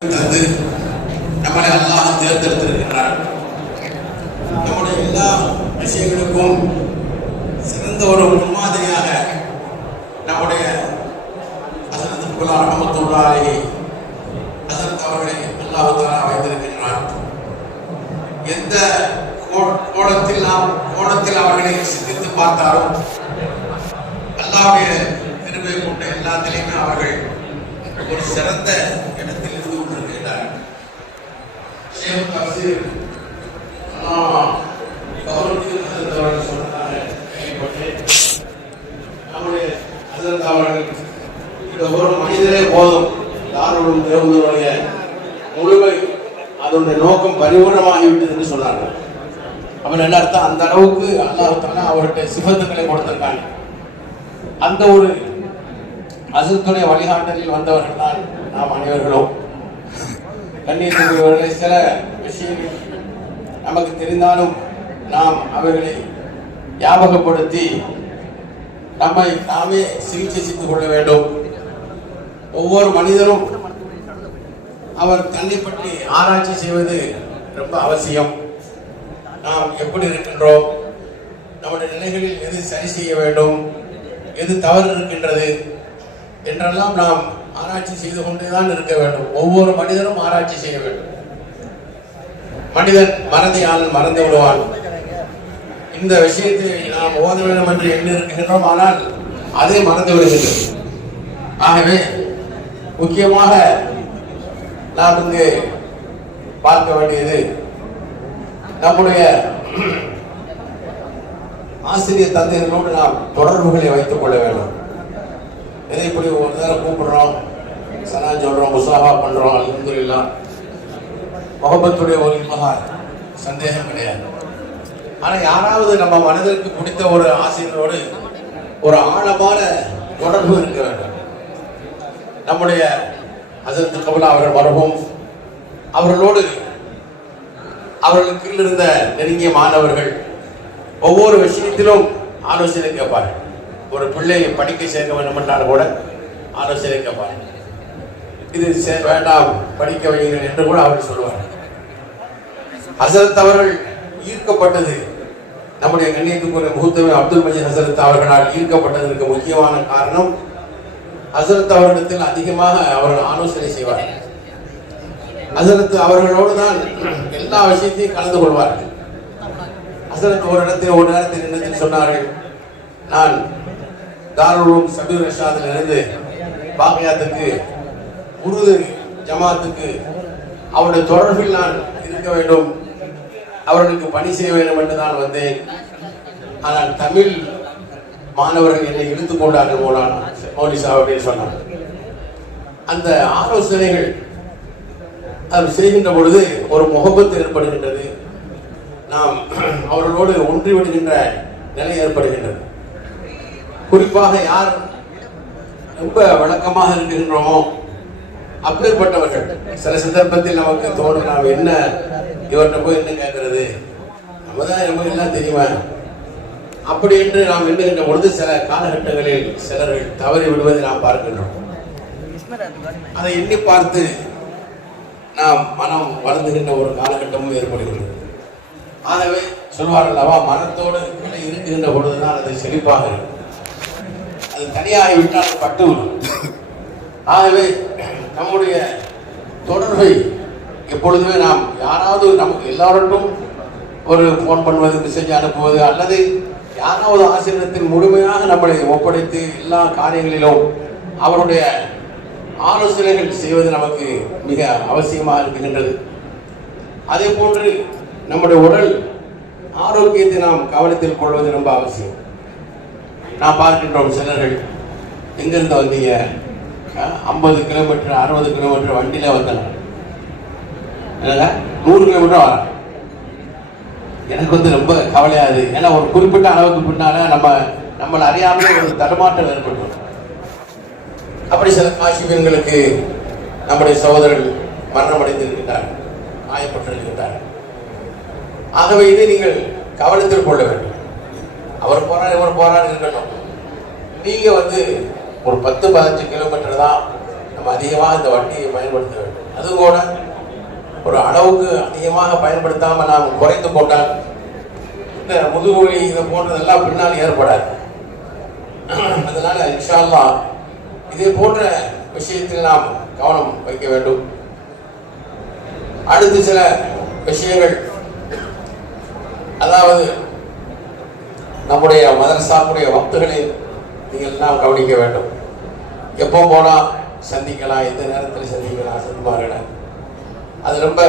தந்து நம்மளை அல்லாஹ் தேர்ந்தெடுத்திருக்கிறார். நம்முடைய எல்லா விஷயங்களுக்கும் சிறந்த ஒரு முன்மாதிரியாக நம்முடைய அசரத் குலாம் ரஹமத்துல்லாஹி அசரத் அவர்களை அல்லாஹ் வைத்திருக்கின்றார். எந்த கோ- கோணத்தில் நாம் கோணத்தில் அவர்களை சிந்தித்து பார்த்தாலும் அல்லாவுடைய திருவை கொண்ட எல்லாத்திலையுமே அவர்கள் ஒரு சிறந்த இடத்தில் இருந்து கொண்டிருக்கிறார்கள் ஷேக் தப்சீர் அல்லாமா பகவத்கீதை ஹசரத் அவர்கள் சொன்னதாக கேள்விப்பட்டேன். நம்முடைய ஹசரத் அவர்கள் இந்த ஒரு மனிதரே போதும் தாருடன் தேவனுடைய முழுமை அதனுடைய நோக்கம் பரிபூர்ணமாகிவிட்டது என்று சொன்னார்கள் அவர் என்ன அர்த்தம் அந்த அளவுக்கு அல்லாஹ் தாலா அவருடைய சிபத்துக்களை கொடுத்திருக்காங்க அந்த ஒரு அசத்துடைய வழிகாட்டலில் வந்தவர்கள் தான் நாம் அனைவர்களும் கண்ணியத்துக்குரியவர்களை சில விஷயங்கள் நமக்கு தெரிந்தாலும் நாம் அவைகளை ஞாபகப்படுத்தி நம்மை நாமே சிகிச்சை செய்து கொள்ள வேண்டும். ஒவ்வொரு மனிதரும் அவர் தன்னை பற்றி ஆராய்ச்சி செய்வது ரொம்ப அவசியம். நாம் எப்படி இருக்கின்றோம்? நம்முடைய நிலைகளில் எது சரி செய்ய வேண்டும்? எது தவறு இருக்கின்றது? என்றெல்லாம் நாம் ஆராய்ச்சி செய்து கொண்டேதான் இருக்க வேண்டும். ஒவ்வொரு மனிதனும் ஆராய்ச்சி செய்ய வேண்டும். மனிதன் மறதி மறந்து விடுவான். இந்த விஷயத்தை நாம் ஓத வேண்டும் என்று எண்ணி இருக்கின்றோம். ஆனால் அதே மறந்து விடுகின்றது ஆகவே முக்கியமாக நாம் இங்கு பார்க்க வேண்டியது நம்முடைய ஆசிரியர் தந்தையர்களோடு நாம் தொடர்புகளை வைத்துக் கொள்ள வேண்டும். எதை இப்படி ஒரு நேரம் கூப்பிடுறோம்? சனா சொல்றோம் முசாஃபா பண்றோம் அல்ஹம்துலில்லாஹ் முகப்பத்துடைய ஒரு மகா சந்தேகம் கிடையாது. ஆனா யாராவது நம்ம மனதிற்கு பிடித்த ஒரு ஆசிரியரோடு ஒரு ஆழமான தொடர்பு இருக்க வேண்டும். நம்முடைய அசத்து கபலா அவர்கள் வருவோம். அவர்களோடு அவர்களுக்கு இருந்த நெருங்கிய மாணவர்கள் ஒவ்வொரு விஷயத்திலும் ஆலோசனை கேட்பார்கள். ஒரு பிள்ளையை படிக்க சேர்க்க வேண்டும் என்றால் கூட ஆலோசனை கேட்பார்கள். இது வேண்டாம் படிக்க வையுங்கள் என்று கூட அவர் சொல்லுவார்கள் ஹசரத் அவர்கள் ஈர்க்கப்பட்டது. நம்முடைய கண்ணியத்துக்குரிய முகத்தவர் அப்துல் மஜீத் ஹசரத் அவர்களால் ஈர்க்கப்பட்டதற்கு முக்கியமான காரணம் ஹசரத் அவர்களிடத்தில் அதிகமாக அவர்கள் ஆலோசனை செய்வார்கள். ஹசரத் அவர்களோடு தான் எல்லா விஷயத்தையும் கலந்து கொள்வார்கள். ஹசரத் ஒரு இடத்தில் ஒரு நேரத்தில் என்னத்தில் சொன்னார்கள் நான் தாருலும் சபீர் ரஷாதில் இருந்து பாக்கியாத்துக்கு உருது ஜமாத்துக்கு அவருடைய தொடர்பில் நான் இருக்க வேண்டும். அவர்களுக்கு பணி செய்ய வேண்டும் என்று நான் வந்தேன். ஆனால் தமிழ் மாணவர்கள் என்னை இழுத்துக் கொண்டார்கள் போனான் மௌலிசா அப்படின்னு சொன்னார். அந்த ஆலோசனைகள் அது செய்கின்ற பொழுது ஒரு முகப்பத்து ஏற்படுகின்றது. நாம் அவர்களோடு ஒன்றி விடுகின்ற நிலை ஏற்படுகின்றது. குறிப்பாக யார் ரொம்ப வழக்கமாக இருக்கின்றோமோ அப்பேற்பட்டவர்கள் சில சந்தர்ப்பத்தில் நமக்கு தோணும் நாம் என்ன இவர்கிட்ட போய் என்ன கேட்கறது? நம்ம தான் நமக்கு எல்லாம் தெரியுமா? அப்படி என்று நாம் எண்ணுகின்ற பொழுது சில காலகட்டங்களில் சிலர்கள் தவறி விடுவதை நாம் பார்க்கின்றோம். அதை எண்ணி பார்த்து நாம் மனம் வளர்ந்துகின்ற ஒரு காலகட்டமும் ஏற்படுகிறது ஆகவே சொல்வார்கள் அல்லவா மனத்தோடு கிளை இருக்குகின்ற பொழுதுதான் அது செழிப்பாக இருக்கும். அது தனியாகி விட்டால் பட்டு விடும். ஆகவே நம்முடைய தொடர்பை எப்பொழுதுமே நாம் யாராவது நமக்கு எல்லாருக்கும் ஒரு ஃபோன் பண்ணுவது மெசேஜ் அனுப்புவது அல்லது யாராவது ஆசிரியத்தில் முழுமையாக நம்மளை ஒப்படைத்து எல்லா காரியங்களிலும் அவருடைய ஆலோசனைகள் செய்வது நமக்கு மிக அவசியமாக இருக்கின்றது. அதே போன்று நம்முடைய உடல் ஆரோக்கியத்தை நாம் கவனத்தில் கொள்வது ரொம்ப அவசியம். நாம் பார்க்கின்றோம் சிலர்கள் எங்கிருந்து வந்தீங்க? ஐம்பது கிலோமீட்டர் அறுபது கிலோமீட்டர் வண்டியில வந்தாங்க என்னங்க? நூறு கிலோமீட்டர் வர எனக்கு வந்து ரொம்ப கவலையாது ஏன்னா ஒரு குறிப்பிட்ட அளவுக்கு பின்னால நம்ம நம்மளை அறியாமலே ஒரு தடுமாற்றம் ஏற்பட்டுரும். அப்படி சில காஷ்மீர்களுக்கு நம்முடைய சகோதரர்கள் மரணமடைந்திருக்கின்றார்கள் காயப்பட்டிருக்கின்றார்கள் ஆகவே இதை நீங்கள் கவனத்தில் கொள்ள வேண்டும். அவர் போறார் இவர் போறார் இருக்கட்டும் நீங்க வந்து ஒரு பத்து பதினஞ்சு கிலோமீட்டர் தான் நம்ம அதிகமாக இந்த வண்டியை பயன்படுத்த வேண்டும். அதுவும் கூட ஒரு அளவுக்கு அதிகமாக பயன்படுத்தாமல் நாம் குறைத்து போட்டால் இந்த முதுகுவலி இதை போன்றதெல்லாம் பின்னால் ஏற்படாது. அதனால் இன்ஷால்லா இதே போன்ற விஷயத்தில் நாம் கவனம் வைக்க வேண்டும். அடுத்து சில விஷயங்கள். அதாவது நம்முடைய மதரசாக்குடைய வக்துகளை நீங்கள் எல்லாம் கவனிக்க வேண்டும். எப்போ போனால் சந்திக்கலாம் எந்த நேரத்தில் சந்திக்கலாம் சந்திப்பார்கள் அது ரொம்ப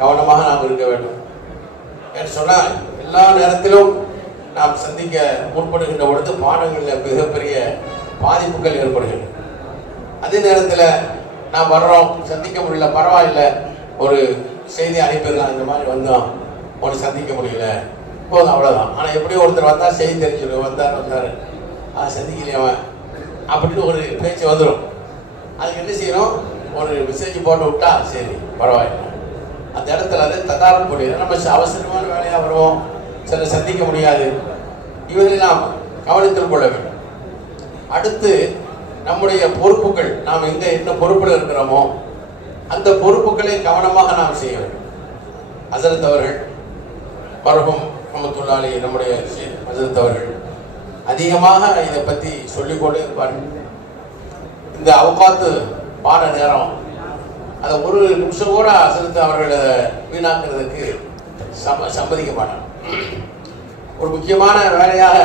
கவனமாக நாம் இருக்க வேண்டும். என்று சொன்னால் எல்லா நேரத்திலும் நாம் சந்திக்க முற்படுகின்ற பொழுது பாடங்களில் மிகப்பெரிய பாதிப்புகள் ஏற்படுகின்றன. அதே நேரத்தில் நாம் வர்றோம் சந்திக்க முடியல பரவாயில்ல ஒரு செய்தி அனுப்பிடலாம் இந்த மாதிரி வந்தோம் ஒன்று சந்திக்க முடியல போதும் அவ்வளோதான் ஆனால் எப்படியும் ஒருத்தர் வந்தால் செய்தி தெரிஞ்சிடும் வந்தார் வந்தார் அதை சந்திக்கலையே அவன் அப்படின்னு ஒரு பேச்சு வந்துடும் அதுக்கு என்ன செய்யணும்? ஒரு மெசேஜ் போட்டு விட்டா சரி பரவாயில்ல. அந்த இடத்துல அது ததாரம் முடியாது நம்ம அவசரமான வேலையாக வருவோம். சில சந்திக்க முடியாது. இவரை நாம் கவனித்துக் கொள்ள வேண்டும். அடுத்து நம்முடைய பொறுப்புகள். நாம் எங்கே என்ன பொறுப்பில் இருக்கிறோமோ அந்த பொறுப்புகளை கவனமாக நாம் செய்ய வேண்டும். அசரத் அவர்கள் மரபும் ரஹமத்துல்லாஹி நம்முடைய அசரத் அவர்கள். அதிகமாக இதை பற்றி சொல்லிக்கொண்டே இருப்பார்கள் இந்த அவுகாத்து பாட நேரம் அதை ஒரு நிமிஷம் கூட அசரத்து அவர்களை வீணாக்குறதுக்கு சம்ம சம்மதிக்க மாட்டாங்க ஒரு முக்கியமான வேலையாக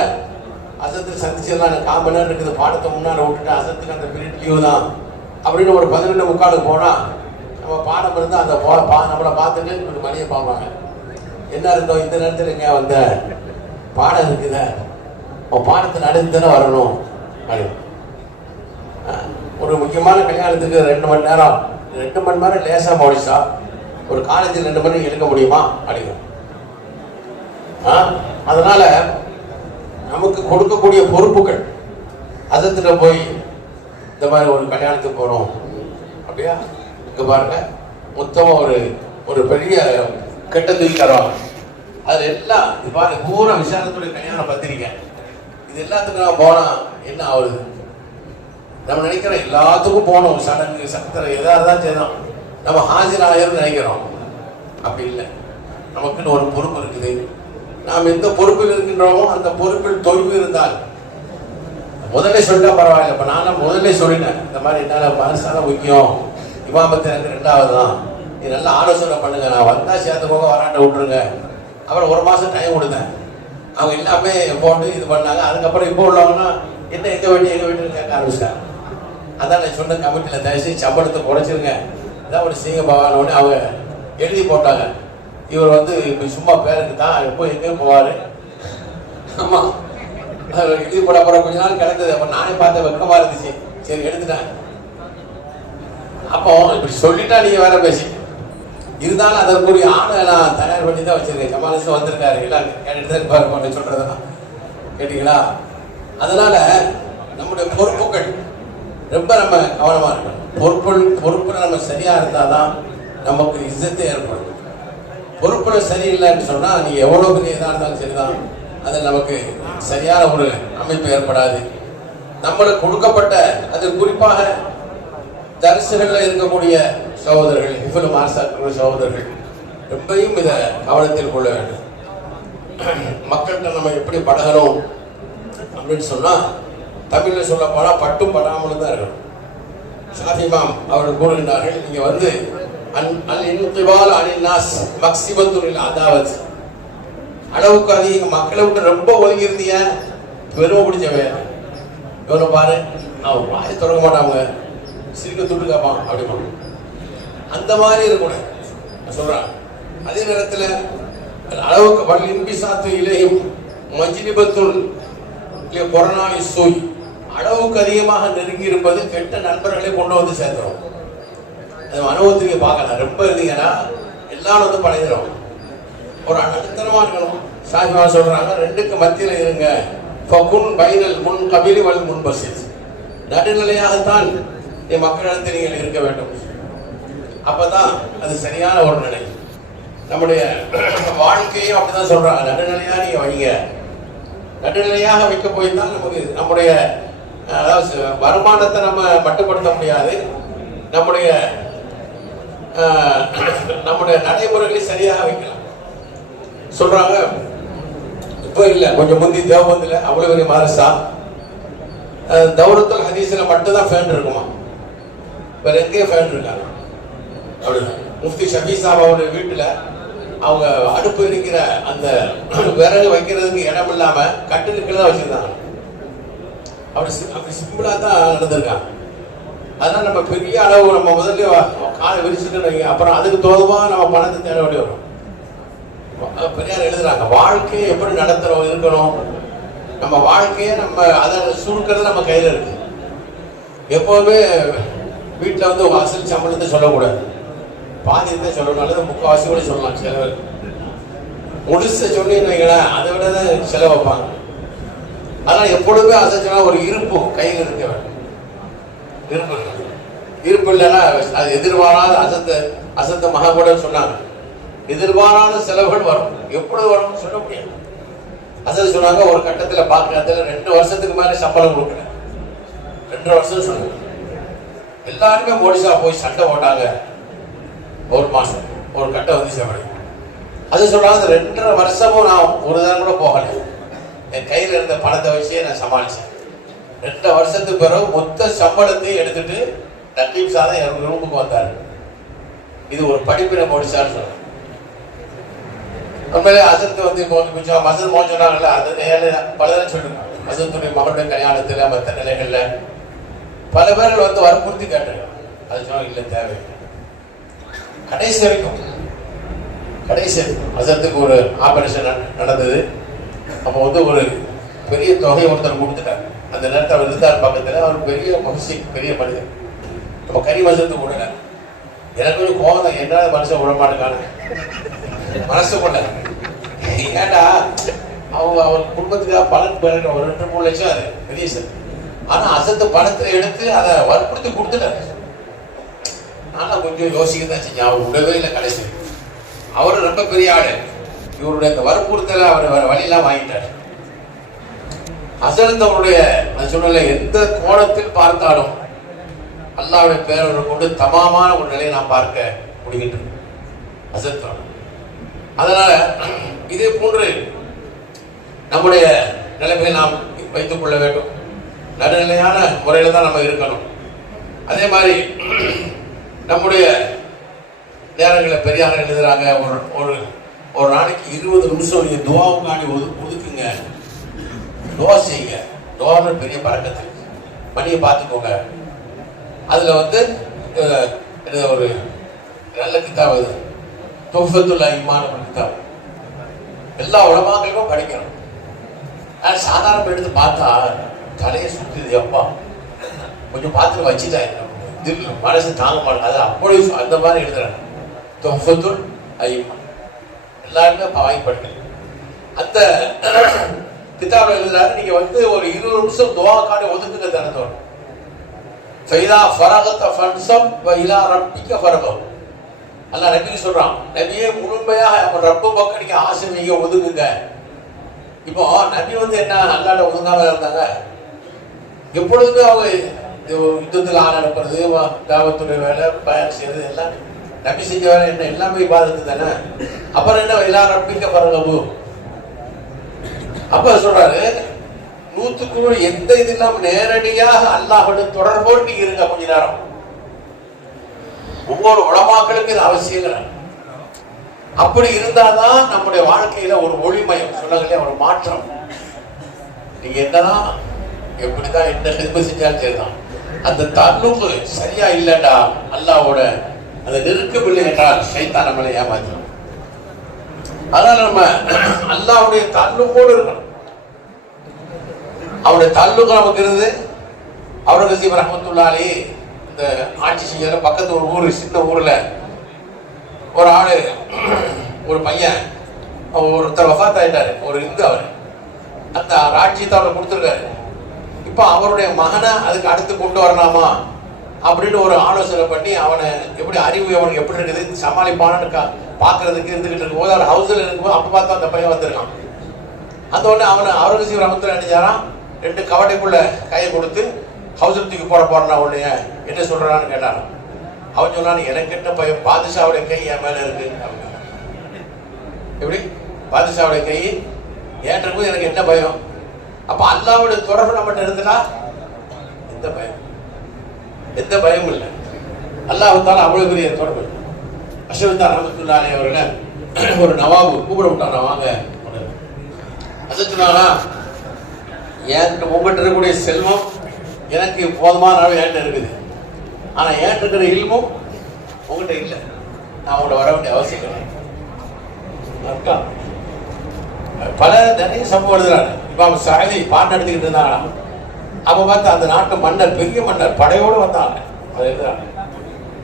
அசத்து சந்திச்சிடலாம் எனக்கு கால் மணி நேரம் இருக்குது பாடத்தை முன்னாடி விட்டுட்டு அசத்துக்கு அந்த பீரியட் லீவு தான். அப்படின்னு ஒரு பதினெண்டு முக்காலுக்கு போனால் நம்ம பாடம் இருந்தால் அந்த போ பா நம்மளை பார்த்துட்டு கொஞ்சம் மணியை பார்ப்பாங்க. என்ன இருந்தோம் இந்த நேரத்தில் எங்கே வந்த? பாடம் இருக்குதா? உன் பாடத்தை நடந்து தானே வரணும் ஒரு முக்கியமான கல்யாணத்துக்கு ரெண்டு மணி நேரம். ரெண்டு மணி நேரம் லேசாக முடிச்சா ஒரு காலேஜில் ரெண்டு மணி எடுக்க முடியுமா? அப்படிங்கும் ஆ? அதனால நமக்கு கொடுக்கக்கூடிய பொறுப்புகள். அதத்தில் போய் இந்த மாதிரி ஒரு கல்யாணத்துக்கு போகிறோம் அப்படியா? இங்கே பாருங்க. மொத்தமாக ஒரு ஒரு பெரிய கெட்ட தூக்கி தரோம் எல்லாம் இது பாருங்க பூரா விசாரத்துடைய கல்யாணம் பத்திரிக்கை இது எல்லாத்துக்கும் நான் போனா என்ன ஆகுது நம்ம நினைக்கிறோம் எல்லாத்துக்கும் போகணும் சடங்கு சத்திரம் எதாவது தான் செய்யணும் நம்ம ஹாஜர் ஆயிரம் நினைக்கிறோம். அப்படி இல்லை. நமக்குன்னு ஒரு பொறுப்பு இருக்குது. நாம் எந்த பொறுப்பில் இருக்கின்றோமோ அந்த பொறுப்பில் தொய்வு இருந்தால் முதல்ல சொல்லிட்டா பரவாயில்ல. இப்போ நானும் முதல்ல சொல்லினேன் இந்த மாதிரி என்னால் மனசான முக்கியம். இமாமத்து எனக்கு ரெண்டாவது தான். நீ நல்லா ஆலோசனை பண்ணுங்க. நான் வந்தா சேர்த்துக்கோங்க வராண்ட விட்டுருங்க. அப்புறம் ஒரு மாதம் டைம் கொடுத்தேன். அவங்க எல்லாமே போட்டு இது பண்ணாங்க. அதுக்கப்புறம் இப்போ உள்ளவங்கன்னா என்ன எங்கள் வீட்டு எங்கள் வீட்டுன்னு கேட்க ஆரம்பிச்சிட்டாங்க. அதான் நான் சொன்ன கமிட்டியில் தயவுசெய்து சம்பளத்தை குறைச்சிருங்க. இதான் ஒரு சீங்க பகவானோடனே அவங்க எழுதி போட்டாங்க. இவர் வந்து இப்போ சும்மா பேருக்கு தான் எப்போ எங்கேயும் போவார். ஆமாம் எழுதி போட அப்புறம் கொஞ்ச நாள் கிடந்தது. அப்போ நானே பார்த்த வெக்கமாக இருந்துச்சு. சரி எடுத்துட்டேன். அப்போ இப்படி சொல்லிட்டா நீங்கள் வேற பேசி இருந்தாலும் அதற்குரிய ஆணை நான் தயார் பண்ணி தான் வச்சிருக்கேன். கமாலிசம் வந்திருக்காரு. எல்லாம் கேட்டுட்டு தான் இருப்பாரு சொல்றதெல்லாம். கேட்டீங்களா? அதனால நம்முடைய பொறுப்புகள் ரொம்ப நம்ம கவனமா இருக்கணும். பொறுப்பு பொறுப்புல நம்ம சரியா இருந்தாதான் நமக்கு இசத்தை ஏற்படும். பொறுப்புல சரியில்லைன்னு சொன்னா நீ எவ்வளவு பெரிய இதாக இருந்தாலும் சரிதான். அது நமக்கு சரியான ஒரு அமைப்பு ஏற்படாது. நம்மளுக்கு கொடுக்கப்பட்ட அது குறிப்பாக தரிசுகளில் இருக்கக்கூடிய சகோதரர்கள் இவ்வளவு மாசாக்கள் சகோதரர்கள் ரொம்பவும் இதை கவனத்தில் கொள்ள வேண்டும். மக்கள்கிட்ட நம்ம எப்படி பழகணும் அப்படின்னு சொன்னால் தமிழில் சொல்ல போனால் பட்டும் படாமலும் தான் இருக்கணும். ஷாஃபிமாம் அவர்கள் கூறுகின்றார்கள் நீங்கள் வந்து அன் அல் இன்கிபால் அனின்னாஸ் நாஸ் அதாவது. அளவுக்கு அதிக மக்களை விட்டு ரொம்ப ஒதுங்கி இருந்தீங்க பெருமை பிடிச்சவன். இவரை பாரு அவன் வாயை தொடங்க மாட்டாங்க சிரிக்க துட்டு கேட்பான் பண்ணுவோம் அந்த மாதிரி இருக்கணும் நான் அதே நேரத்தில் அளவுக்கு வல்லின்பி இன்பிசாத்து இலையும் மஜ்னிபத்துல் இல்லை கொரோனாவை சூய் அளவுக்கு அதிகமாக நெருங்கி இருப்பது கெட்ட நண்பர்களை கொண்டு வந்து சேர்த்துரும் அது அனுபவத்துக்கு பார்க்கலாம். ரொம்ப இருந்தீங்கன்னா எல்லாரும் வந்து பழகிறோம். ஒரு நடுத்தரமா இருக்கணும். சாஹிபா சொல்றாங்க ரெண்டுக்கு மத்தியில் இருங்க. ஃபகுன் பைனல் முன் கபிலி வல் முன் நடுநிலையாகத்தான் மக்களிடத்தில் நீங்கள் இருக்க வேண்டும். அப்பதான் அது சரியான ஒரு நிலை. நம்முடைய வாழ்க்கையும் அப்படிதான் சொல்றாங்க. நடுநிலையா நீங்க வைங்க. நடுநிலையாக வைக்க போயிருந்தால் நமக்கு நம்முடைய அதாவது வருமானத்தை நம்ம மட்டுப்படுத்த முடியாது. நம்முடைய நம்முடைய நடைமுறைகளை சரியாக வைக்கலாம். சொல்றாங்க. இப்போ இல்லை கொஞ்சம் முந்தி தேவபந்தில் அவ்வளோ பெரிய மதரசா அஹ், தௌரத்துல் ஹதீஸில் மட்டும்தான் ஃபேன் இருக்குமா? வேற எங்கேயும் ஃபேன் இருக்காங்க அப்படின்னு முஃப்தி ஷபி சாபாவோட வீட்டில் அவங்க அடுப்பு இருக்கிற அந்த விறகு வைக்கிறதுக்கு இடம் இல்லாம கட்டுக்கு தான் வச்சிருந்தாங்க. அப்படி அப்படி சிம்பிளா தான் நடந்திருக்காங்க. அதனால நம்ம பெரிய அளவு நம்ம முதல்ல காலை விரிச்சுட்டு வைங்க. அப்புறம் அதுக்கு தோதுவா நம்ம பணத்தை தேட வேண்டிய வரும். பெரியார் எழுதுறாங்க வாழ்க்கையை எப்படி நடத்துறோம் இருக்கணும்? நம்ம வாழ்க்கையை நம்ம அதை சுருக்கிறது நம்ம கையில இருக்கு. எப்போவுமே வீட்டில் வந்து உங்க அசல் சம்பளத்தை சொல்லக்கூடாது. பாதி தான் சொல்லணும் அல்லது முக்கால்வாசி கூட சொல்லலாம் செலவு. முடிச்ச சொன்னீங்கன்னு வைங்களேன் அதை விட தான் செலவு வைப்பாங்க. அதனால் எப்பொழுதுமே அசல் ஒரு இருப்பு கையில் இருக்க வேண்டும். இருப்பு இருப்பு இல்லைன்னா அது எதிர்பாராத அசத்த அசத்த மகாபுட சொன்னாங்க. எதிர்பாராத செலவுகள் வரும். எப்பொழுது வரும்னு சொல்ல முடியாது. அசல் சொன்னாங்க ஒரு கட்டத்தில் பார்க்கறதுல ரெண்டு வருஷத்துக்கு மேலே சம்பளம் கொடுக்கல. ரெண்டு வருஷம் சொன்னாங்க. எல்லாருமே போலீஸாக போய் சண்டை போட்டாங்க. ஒரு மாதம் ஒரு கட்டம் வந்து செவடி. அது சொல்லாத இந்த ரெண்டரை வருஷமும் நான் ஒரு தடவை கூட போகலை. என் கையில் இருந்த பணத்தை வச்சே நான் சமாளித்தேன் ரெண்டரை வருஷத்துக்கு பிறகு மொத்த சம்பளத்தையும் எடுத்துட்டு லத்தீப் சாதம் என் ரூமுக்கு வந்தார். இது ஒரு படிப்பினை முடிச்சான்னு சொல்றேன் உண்மையிலே அசத்து வந்து இப்போ வந்து கொஞ்சம் மசத் மோன் சொன்னாங்கல்ல அது ஏழு பலரும் சொல்லுங்க. மசத்துடைய மகளுடைய கல்யாணத்தில் மற்ற நிலைகளில் பல பேர்கள் வந்து வற்புறுத்தி கேட்டிருக்காங்க அது சொன்னால் இல்லை தேவை கடைசி வரைக்கும். கடைசி வரைக்கும். அசத்துக்கு ஒரு ஆபரேஷன் நடந்தது. அப்போ வந்து ஒரு பெரிய தொகை ஒருத்தர் கொடுத்துட்டார். அந்த நேரத்தில் அவர் இருந்தார் பக்கத்தில். அவர் பெரிய மகிழ்ச்சி பெரிய மனிதர். நம்ம கறி வசத்து விடல எனக்கு ஒரு கோபம். தான் என்ன மனுஷன் விட மாட்டேங்கான மனசு கொள்ள. ஏன்டா? அவங்க அவர் குடும்பத்துக்காக பலன் பெற ஒரு ரெண்டு மூணு லட்சம் அது. பெரிய சார் ஆனால் அசத்து பணத்தை எடுத்து அதை வற்புறுத்தி கொடுத்துட்டாரு. கொஞ்சம் யோசிக்க தான் செஞ்சேன். அவர் விடவே இல்லை கடைசி அவரு ரொம்ப பெரிய ஆள். இவருடைய இந்த வற்புறுத்தல அவர் வேற வழியெல்லாம் வாங்கிட்டார். அசர்ந்தவருடைய நான் சொன்னல எந்த கோணத்தில் பார்த்தாலும் அல்லாவுடைய பேரவரை கொண்டு தமாமான ஒரு நிலையை நாம் பார்க்க முடிகின்றது. அசத்தம் அதனால இதே போன்று நம்முடைய நிலைமையை நாம் வைத்துக் கொள்ள வேண்டும். நடுநிலையான முறையில தான் நம்ம இருக்கணும். அதே மாதிரி நம்முடைய நேரங்களை பெரியார் எழுதுறாங்க. ஒரு ஒரு ஒரு நாளைக்கு இருபது நிமிஷம் நீங்கள் துவாவுக்காண்டி ஒது ஒதுக்குங்க. துவா செய்யுங்க. துவான்னு பெரிய பழக்கத்து. மணியை பார்த்துக்கோங்க. அதில் வந்து ஒரு நல்ல கித்தாப் இது தொஃபத்துல்லா இமான ஒரு கித்தாப். எல்லா உலமாக்களுக்கும் படிக்கணும். ஆனால் சாதாரண எடுத்து பார்த்தா தலையை சுற்றுது அப்பா கொஞ்சம் பார்த்து வச்சுட்டேன். திடீர்னு மனசு தாங்க மாட்டேன் அது அப்படி அந்த மாதிரி எழுதுறாங்க. தொகுத்துள் ஐமா எல்லாருமே அப்ப அந்த கிதாபில் எழுதுறாரு நீங்க வந்து ஒரு இருபது நிமிஷம் துவாக்காண்டி ஒதுக்குங்க தினத்தோடு. ஃபைதா ஃபரகத்த ஃபன்சம் வ ரப்பிக்க ஃபரகம் அல்ல நபி சொல்றான் நபியே முழுமையாக நம்ம ரப்பு பக்கம் நீங்க ஆசை வைங்க ஒதுங்குங்க இப்போ நபி வந்து என்ன அல்லாட ஒதுங்காம இருந்தாங்க? எப்பொழுதுமே அவங்க யுத்தத்தில் ஆள் அனுப்புறது வ- தாவத்துடைய வேலை பயணம் செய்யறது எல்லாம். நபி செஞ்ச வேலை என்ன? எல்லாமே பாதத்து தானே? அப்புறம் என்ன? எல்லா ரப்பிக்க பரங்கபு அப்ப. சொல்றாரு நூத்துக்கு எந்த இது இல்லாம நேரடியாக அல்லாஹோட தொடர்போடு நீங்க இருங்க கொஞ்ச நேரம். ஒவ்வொரு உலமாக்களுக்கு இது அவசியம் அப்படி இருந்தாதான் நம்முடைய வாழ்க்கையில ஒரு ஒளிமயம் சொன்னாங்க ஒரு மாற்றம். நீங்க என்னதான் எப்படிதான் என்ன ஹெல்ப் செஞ்சாலும் சரிதான். அந்த தல்லுக்கு சரியா இல்லடா அல்லாவோட அந்த நெருக்கமில்லை என்றால் சைத்தான் நம்மளை ஏமாத்திடும். அதனால நம்ம அல்லாவுடைய தல்லுக்கோடு இருக்கணும். அவருடைய தல்லுக்கு நமக்கு இருந்து அவுரங்கசீப் ரஹமத்துல்லாலே இந்த ஆட்சி செய்யற பக்கத்து ஒரு ஊர் சின்ன ஊர்ல ஒரு ஆளு ஒரு பையன் ஒருத்தர் வஃத் ஆயிட்டாரு ஒரு இந்து அவர். அந்த ராஜ்யத்தை அவரை கொடுத்துருக்காரு. இப்போ அவருடைய மகனை அதுக்கு அடுத்து கொண்டு வரலாமா? அப்படின்னு ஒரு ஆலோசனை பண்ணி அவனை எப்படி அறிவு அவனுக்கு எப்படி இருக்குது? சமாளிப்பானு பார்க்கறதுக்கு இருந்துகிட்டு இருக்கும்போது அவர் ஹவுஸில் இருக்கும்போது அப்போ பார்த்தா அந்த பையன் வந்திருக்கான். அந்த உடனே அவனை அவரங்கசீவ் ரமத்தில் நினைச்சாராம் ரெண்டு கவடைக்குள்ள கையை கொடுத்து ஹவுஸில் தூக்கி போட போறான் உடனே என்ன சொல்றான்னு கேட்டாராம். அவன் சொன்னான் எனக்கு என்ன பயம் பாதுஷாவுடைய கை என் மேலே இருக்கு. அப்படின்னு எப்படி? பாதுஷாவுடைய கை. ஏன் இருக்கும்போது எனக்கு என்ன பயம்? அப்ப அல்லாவுடைய தொடர்பு நம்மகிட்ட இருந்துனா எந்த பயம்? எந்த பயமும் இல்லை. அல்லாஹால அவ்வளவு பெரிய தொடர்பு. அஷவந்தா ரஹமத்துல்லாலே அவர்களை ஒரு நவாபு கூப்பிட விட்டாரா வாங்க. அதுக்குனாலா என்கிட்ட உங்கள்கிட்ட இருக்கக்கூடிய செல்வம் எனக்கு போதுமான அளவு என்கிட்ட இருக்குது. ஆனா என்கிட்ட இருக்கிற இல்மும் உங்கள்கிட்ட இல்லை. நான் உங்கள்கிட்ட வர வேண்டிய அவசியம் இல்லை அக்கா. பல நிறைய சம்பவம் எழுதுறாங்க. இப்போ அவன் சாதி பாட்டு எடுத்துக்கிட்டு இருந்தாங்களாம் அப்போ பார்த்து அந்த நாட்டு மன்னர் பெரிய மன்னர் படையோடு வந்தாங்க அது எழுதுறாங்க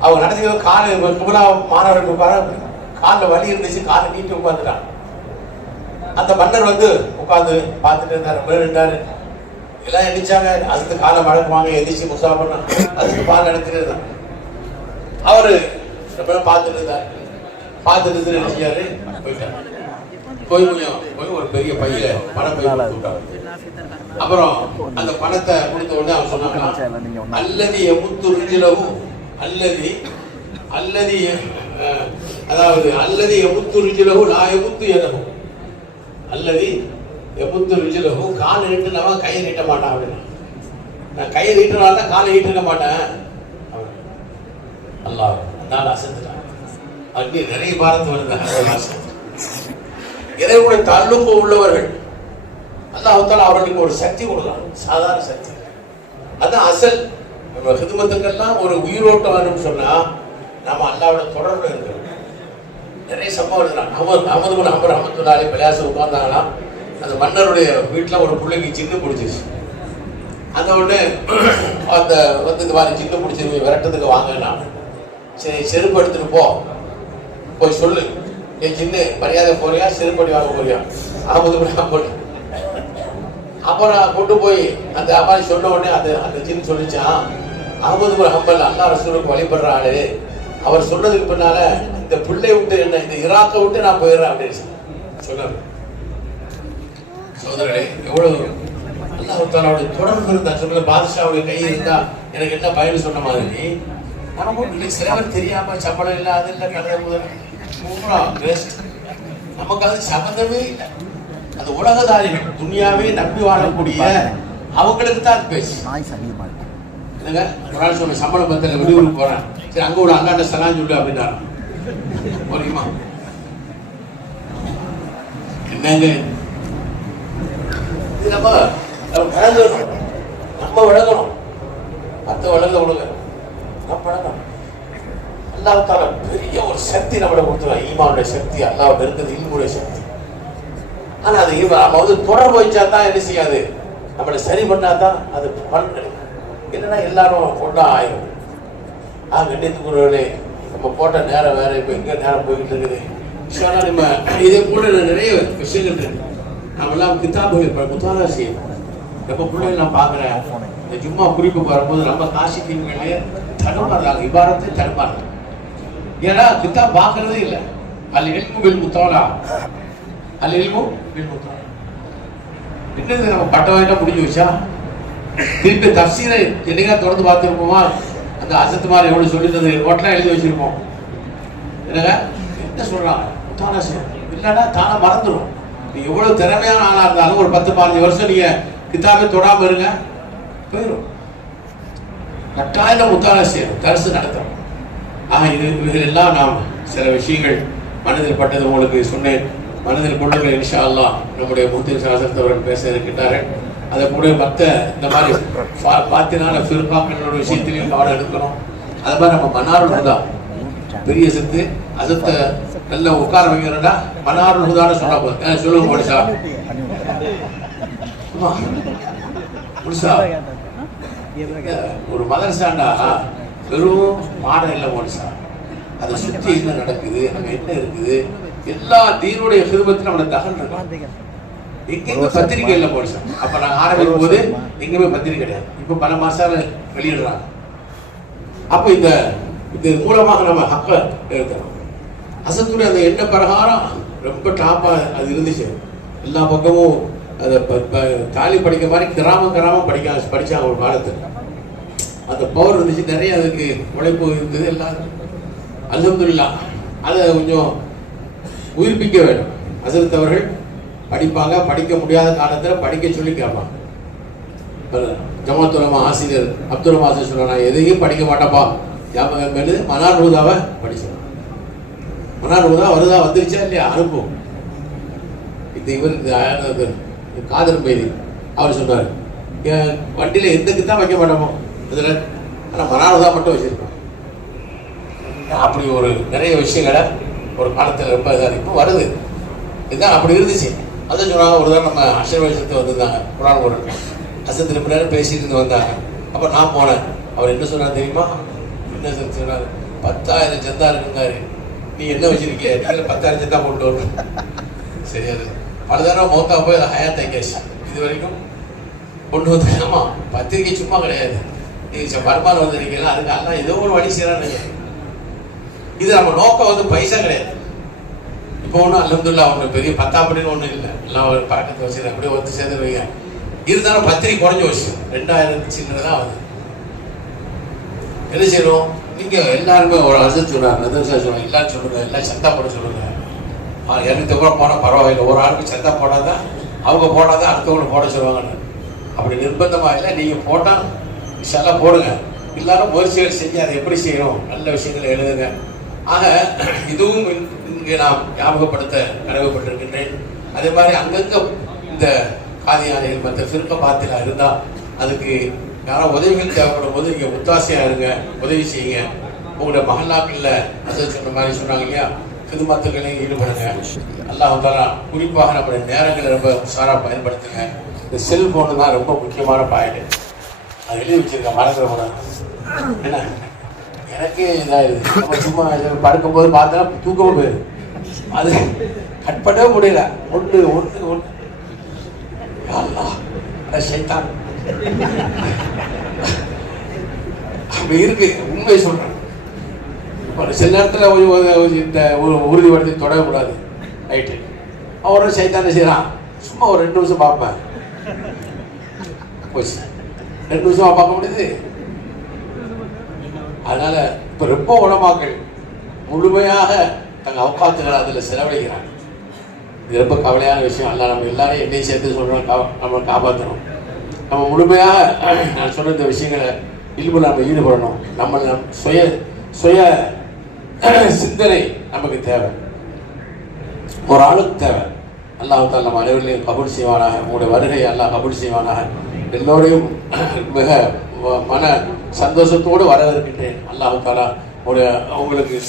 அவங்க நடத்திக்கிறது காலை குமரா மாணவர்கள் உட்கார காலில் வலி இருந்துச்சு காலை நீட்டு உட்காந்துட்டாங்க அந்த மன்னர் வந்து உட்காந்து பார்த்துட்டு இருந்தாரு வேறுண்டாரு எல்லாம் எந்திரிச்சாங்க. அதுக்கு காலை மடக்குவாங்க எந்திரிச்சு முசா பண்ண அதுக்கு பால் நடத்திட்டு இருந்தாங்க அவரு ரொம்ப பார்த்துட்டு இருந்தார். பார்த்துட்டு இருந்து நினைச்சாரு போயிட்டாங்க போய் கொஞ்சம் ஒரு பெரிய பையில பணம் போய் கொடுத்து விட்டாரு அப்புறம் அந்த பணத்தை கொடுத்த உடனே அவன் சொன்னாங்க அல்லது எமுத்து ரிஜிலவு அல்லது அல்லது அதாவது அல்லது எமுத்து ரிஜிலவு லா எமுத்து எனவும். அல்லது எமுத்து ரிஜிலவு கால் நீட்டுனவன் கையை நீட்ட மாட்டான் அப்படின்னா. நான் கையை நீட்டினால காலை நீட்டிருக்க மாட்டேன். அல்லாஹ் நான் அசந்துட்டான். அங்கே நிறைய பாரத்து வருது. இறைவனை தள்ளும்பு உள்ளவர்கள். அல்லாஹால அவர்களுக்கு ஒரு சக்தி கொடுக்கலாம் சாதாரண சக்தி. அதான் அசல். நம்ம ஹிதுமத்துக்கெல்லாம் ஒரு உயிரோட்டம் வேணும்னு சொன்னா நாம அல்லாவோட தொடர்பு இருக்கிறோம். நிறைய சம்பவம் எழுதுறான் அமர் அமது அமர் அமத்துல்லாலே பலியாசு உட்கார்ந்தாங்களாம் அந்த மன்னருடைய வீட்டில் ஒரு பிள்ளைக்கு சின்ன பிடிச்சிச்சு அந்த உடனே அந்த வந்து இந்த மாதிரி சின்ன பிடிச்சிருங்க விரட்டத்துக்கு வாங்கினா சரி செருப்பு எடுத்துட்டு போ. போய் சொல்லு. என் சின்ன மரியாதை போறியா செருப்படி வாங்க போறியா? அகமது போட்டு அப்போ அப்புறம் கொண்டு போய் அந்த அம்மாரி சொன்ன உடனே அந்த அந்த ஜின் சொல்லிச்சான் அகமது ஹம்பல் அல்லா ரசூலுக்கு வழிபடுற ஆளு அவர் சொன்னதுக்கு பின்னால இந்த பிள்ளை விட்டு என்ன இந்த இராக்கை விட்டு நான் போயிடுறேன் அப்படின்னு சொன்னார். சோதரே எவ்வளவு அல்லாஹாலாவுடைய தொடர்பு இருந்தா சொல்ல பாதுஷாவுடைய கை இருந்தா எனக்கு என்ன பயன் சொன்ன மாதிரி நமக்கு சிலவர் தெரியாம சம்பளம் இல்லாத அது இல்லை கலந்த முதல் பூரா waste. நமக்கு அது சம்மந்தமே இல்லை. அது உலகதாரிகள் துணியாவே நம்பி வாழக்கூடிய அவங்களுக்கு தான் அது பேச்சு என்னங்க? ஒரு நாள் சொன்ன சம்பளம் பத்தில வெளியூருக்கு போறேன். சரி அங்க ஒரு அண்ணாண்ட சலான் சொல்லு அப்படின்னா புரியுமா என்னங்க? இது நம்ம நம்ம நம்ம வழங்கணும். மற்ற வழங்க விடுங்க. நம்ம வழங்கணும். அல்லாவுக்கான பெரிய ஒரு சக்தி நம்மளை கொடுத்துருவான் ஈமானுடைய சக்தி அல்லாஹ் இருக்குது இல்முடைய சக்தி. ஆனா அது நம்ம வந்து தொடர்பு வச்சா தான் என்ன செய்யாது? நம்மளை சரி பண்ணா தான் அது பலன் கிடைக்கும். இல்லைன்னா எல்லாரும் ஒன்றா ஆயிரும். ஆ கண்டித்துக்குறவர்களே நம்ம போட்ட நேரம் வேற இப்போ எங்க நேரம் போய்கிட்டு இருக்குது? நம்ம இதே போல நிறைய விஷயங்கள் இருக்கு. நம்ம எல்லாம் கிதாபுகள் இப்போ முத்தாரா செய்யணும் எப்போ பிள்ளைகள் நான் பார்க்குறேன் இந்த ஜும்மா குறிப்பு வரும்போது நம்ம காசி தீவுகளே தடுமாறுறாங்க இவ்வாரத்தை தடுமாறுறாங்க ஏன்னா கிதாப் பார்க்கறதே இல்லை. அல்ல எல்மு பில் முத்தாலா? அல்ல எல்மு பில் முத்தாலா. என்னது நம்ம பட்ட வாங்கிட்டா முடிஞ்சு வச்சா திருப்பி தப்சீரை என்னைக்கா தொடர்ந்து பார்த்துருப்போமா? அந்த அசத்துமார் எவ்வளோ எவ்வளவு சொல்லியிருந்தது? நோட்டெலாம் எழுதி வச்சிருப்போம். என்னங்க? என்ன சொல்றாங்க? தானா செய்யும் இல்லைன்னா தானே மறந்துடும் நீ எவ்வளவு திறமையான ஆளா இருந்தாலும் ஒரு பத்து பதினஞ்சு வருஷம் நீங்க கிதாபே தொடாம இருங்க. போயிடும் கட்டாயம் முத்தான செய்யணும் தரிசு நடத்தணும். ஆக இது இவைகளெல்லாம் நாம் சில விஷயங்கள் மனதில் பட்டது உங்களுக்கு சொன்னேன். மனதில் கொள்ளுங்கள் இன்ஷா அல்லாஹ் நம்முடைய முத்தின் சாசனத்தை அவர்கள் பேச இருக்கின்றார்கள். அதை கூட மற்ற இந்த மாதிரி பா- பாத்தினால ஃபிர்காக்களோட விஷயத்திலையும் கவனம் எடுக்கணும் அது மாதிரி நம்ம மன்னாருள் ஹுதா. பெரிய சித்து அசத்தை நல்லா உட்கார வைக்கிறோம்டா மன்னாருள் ஹுதான்னு சொன்னா ஏன் சொல்லுங்க முடிசா முடிசா ஒரு மதரசாண்டா? வெறும் பாடம் இல்லை மனுஷா அதை சுத்தி என்ன நடக்குது அங்க என்ன இருக்குது? எல்லா தீனுடைய சிறுபத்தில் நம்மளோட தகவல் இருக்கு எங்கெங்க பத்திரிக்கை இல்லை மனுஷன் அப்ப நான் ஆரம்பிக்கும் போது எங்கேயுமே பத்திரிக்கை கிடையாது. இப்ப பல மாசால வெளியிடுறாங்க. அப்ப இந்த இது மூலமாக நம்ம ஹக்க எடுக்கிறோம் அசத்துடைய அந்த எண்ண பிரகாரம் ரொம்ப டாப்பா அது இருந்துச்சு. எல்லா பக்கமும் அதை தாலி படிக்க மாதிரி கிராமம் கிராமம் படிக்க படிச்சாங்க ஒரு காலத்துல. அந்த பவர் இருந்துச்சு நிறைய அதுக்கு உழைப்பு இருந்தது எல்லாம். அலமதுல்லா அதை கொஞ்சம் உயிர்ப்பிக்க வேண்டும். அசரத் அவர்கள் படிப்பாங்க. படிக்க முடியாத காலத்தில் படிக்க சொல்லி கேட்பாங்க ஜமாத்துலமா ஆசிரியர் அப்துல் ரஹ்மான் ஆசிரியர் சொல்லுவாங்க நான் எதையும் படிக்க மாட்டேன்ப்பா. ஞாபகம் மேலு மனார் ரூதாவை படிச்சிடலாம் மனார் ரூதா வருதா வந்துருச்சா இல்லையா? அனுப்பும் இந்த இவர் காதல் பைதி. அவர் சொன்னார் வண்டியில் எந்தக்கு தான் வைக்க மாட்டோமோ? இதில் ஆனால் மனாலதா மட்டும் வச்சுருக்கோம். அப்படி ஒரு நிறைய விஷயங்களை ஒரு காலத்தில் ரொம்ப இதாக இப்போ வருது. இதுதான் அப்படி இருந்துச்சு. அதான் சொன்னாங்க. ஒரு தடவை நம்ம அஷ்டவேஷத்தை வந்திருந்தாங்க. புராண ஒரு அசத்து ரொம்ப நேரம் பேசிட்டு இருந்து வந்தாங்க. அப்போ நான் போனேன். அவர் என்ன சொன்னார் தெரியுமா? என்ன சொன்னார்? பத்தாயிரம் சந்தா இருக்குங்காரு. நீ என்ன வச்சிருக்கிய? நீங்கள் பத்தாயிரம் சந்தா கொண்டு வரணும் சரி அது பல தடவை மௌத்தா போய் அதை ஹயாத் இது வரைக்கும் கொண்டு வந்து ஆமாம் பத்திரிக்கை சும்மா கிடையாது. வருமானம் வந்திருக்கீங்களா அதுக்கு எல்லாம் ஏதோ ஒரு வழி செய்கிறான்னு இது நம்ம நோக்கம் வந்து பைசா கிடையாது. இப்போ ஒன்றும் அலமதுல்லா ஒன்று பெரிய பத்தாப்படின்னு ஒன்றும் இல்லை. எல்லாம் ஒரு பழக்கத்தை வச்சுருக்கேன் அப்படியே ஒத்து சேர்ந்து வைங்க. இருந்தாலும் பத்திரிக்கை குறைஞ்ச வருஷம் ரெண்டாயிரம் சின்ன தான் வருது என்ன செய்யணும்? நீங்கள் எல்லாருமே ஒரு அசத் சொல்கிறாங்க நதர்சா சொல்லுங்கள் எல்லாரும் சொல்லுங்கள் எல்லாம் சந்தா போட சொல்லுங்கள் இரநூத்தி கூட போனால் பரவாயில்லை. ஒரு ஆளுக்கு சந்தா போடாதான் அவங்க போடாதான் அடுத்தவங்களை போட சொல்லுவாங்கன்னு. அப்படி நிர்பந்தமாக இல்லை. நீங்கள் போட்டால் விஷயம்லாம் போடுங்க. எல்லாரும் முயற்சிகள் செஞ்சு அதை எப்படி செய்யணும்? நல்ல விஷயங்களை எழுதுங்க. ஆக இதுவும் இங்கு இங்கே நாம் ஞாபகப்படுத்த கடமைப்பட்டிருக்கின்றேன். அதே மாதிரி அங்கங்கே இந்த காதியானையில் மற்ற ஃபிர்க பாத்திரம் இருந்தால் அதுக்கு யாராவது உதவிகள் தேவைப்படும் போது நீங்கள் ஒத்தாசையாக இருங்க உதவி செய்யுங்க. உங்களோட மகல்லாக்களில் அது சொன்ன மாதிரி சொன்னாங்க இல்லையா? கிதுமத்துகளையும் ஈடுபடுங்க. அல்லாஹ் தாலா குறிப்பாக நம்முடைய நேரங்களை ரொம்ப உஷாராக பயன்படுத்துங்க. இந்த செல்ஃபோனு தான் ரொம்ப முக்கியமான பாயிண்ட். அது எழுதி வச்சிருக்கேன் மறந்துட கூடாது என்ன? எனக்கே இதாகிடுது சும்மா இதை படுக்கும்போது பார்த்தா தூக்கமும் போயிடும் அது கட் பண்ணவே முடியல. ஒன்று ஒன்று ஒன்று சைத்தான். அப்படி இருக்கு. உண்மை சொல்றேன். ஒரு சில நேரத்தில் ஒரு இந்த ஒரு உறுதிப்படுத்தி தொடரக்கூடாது ரைட்டு அவரோட சைத்தான செய்கிறான் சும்மா ஒரு ரெண்டு நிமிஷம் பார்ப்பேன். போச்சு. ரெண்டு வருஷமா பார்க்க முடியுது. அதனால இப்போ ரொம்ப உணமாக்கள் முழுமையாக தங்கள் அவகாத்துகளை அதில் செலவழிக்கிறாங்க. இது ரொம்ப கவலையான விஷயம். அல்ல நம்ம எல்லாரும் என்னையும் சேர்த்து சொல்கிறோம் நம்மளை காப்பாற்றணும் நம்ம முழுமையாக நான் சொன்ன இந்த விஷயங்களை இல்பு நம்ம ஈடுபடணும். நம்ம நம் சுய சுய சிந்தனை நமக்கு தேவை. ஒரு ஆளுக்கு தேவை. அல்லாஹ் நம்ம அனைவரையும் கபூல் செய்வானாக. உங்களுடைய வருகை அல்லாஹ் கபூல் செய்வானாக. எல்லோரையும் மிக மன சந்தோஷத்தோடு வரவேற்கின்றேன். அல்லாஹாலா ஒரு அவங்களுக்கு